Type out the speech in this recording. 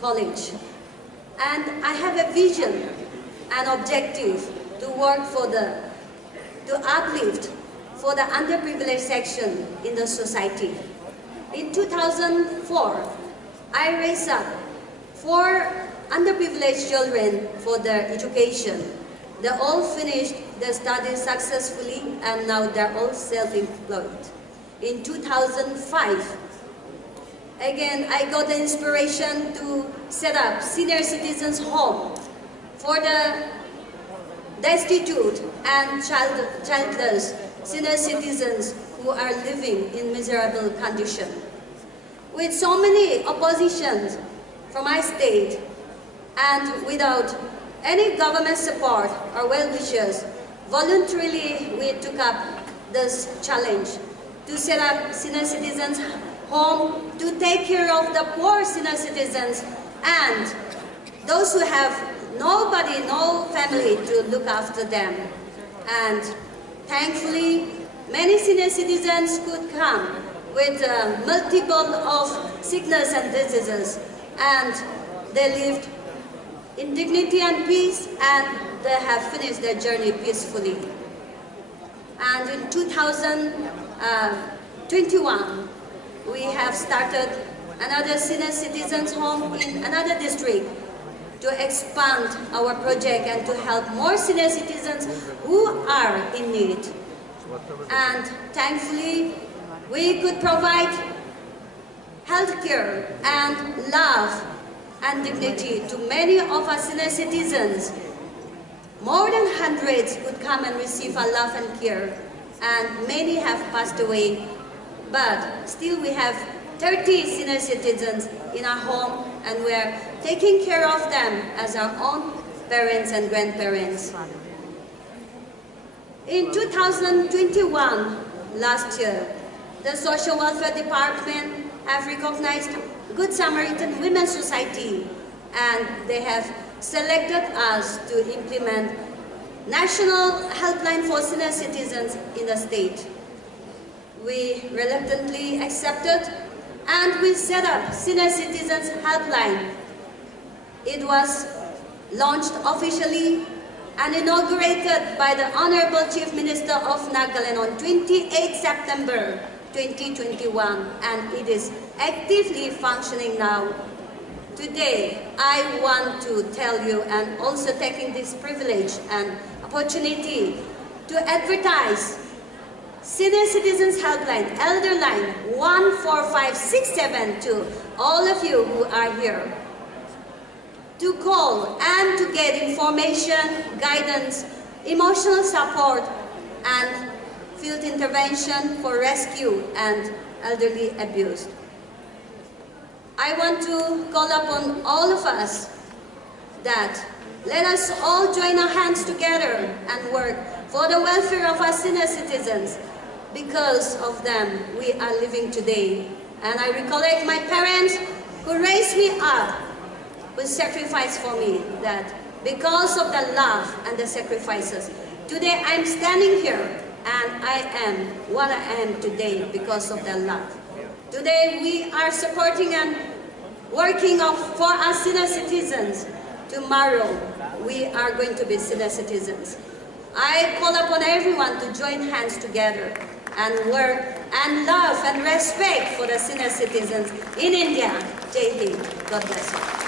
college. And I have a vision and objective to work to uplift for the underprivileged section in the society. In 2004, I raised up 4 underprivileged children for their education. They all finished their studies successfully and now they're all self-employed. In 2005, again, I got the inspiration to set up senior citizens' home for the destitute and childless senior citizens who are living in miserable condition. With so many oppositions from my state and without any government support or well-wishers, voluntarily we took up this challenge to set up senior citizens' home to take care of the poor senior citizens and those who have nobody, no family to look after them. And thankfully, many senior citizens could come with multiple of sickness and diseases, and they lived in dignity and peace, and they have finished their journey peacefully. And in 2021, we have started another senior citizens home in another district to expand our project and to help more senior citizens who are in need. And thankfully, we could provide healthcare and love and dignity to many of our senior citizens. More than hundreds could come and receive our love and care, and many have passed away. But still we have 30 senior citizens in our home, and we are taking care of them as our own parents and grandparents. In 2021, last year, the Social Welfare Department have recognized Good Samaritan Women's Society, and they have selected us to implement National Helpline for Senior Citizens in the state. We reluctantly accepted, and we set up Senior Citizens Helpline. It was launched officially and inaugurated by the Honorable Chief Minister of Nagaland on 28 September 2021, and it is actively functioning now. Today, I want to tell you, and also taking this privilege and opportunity to advertise Senior Citizens Helpline, Elder Line 14567 to all of you who are here, to call and to get information, guidance, emotional support, and field intervention for rescue and elderly abuse. I want to call upon all of us that let us all join our hands together and work for the welfare of our senior citizens. Because of them, we are living today. And I recollect my parents who raised me up with sacrifice for me, that because of the love and the sacrifices, today I'm standing here and I am what I am today because of their love. Today we are supporting and working for our senior citizens. Tomorrow we are going to be senior citizens. I call upon everyone to join hands together and work and love and respect for the senior citizens in India. Jai Hind. God bless you.